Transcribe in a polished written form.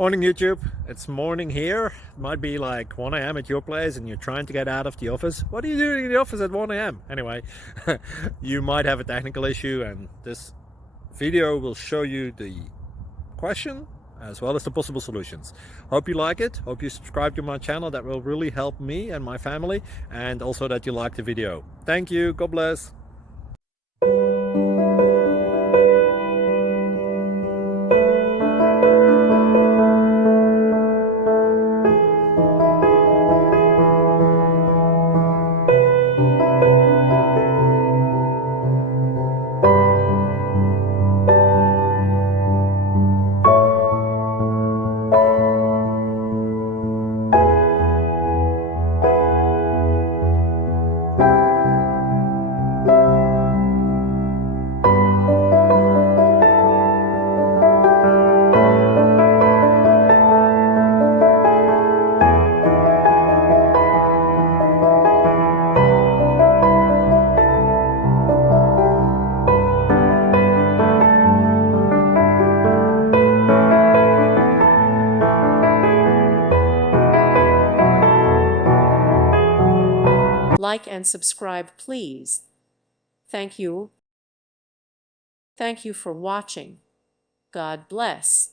Morning YouTube, it's morning here. It might be like 1 a.m. at your place and you're trying to get out of the office. What are you doing in the office at 1 a.m.? Anyway, you might have a technical issue and this video will show you the question as well as the possible solutions. Hope you like it, hope you subscribe to my channel. That will really help me and my family, and also that you like the video. Thank you, God bless. Like and subscribe, please. Thank you. Thank you for watching. God bless.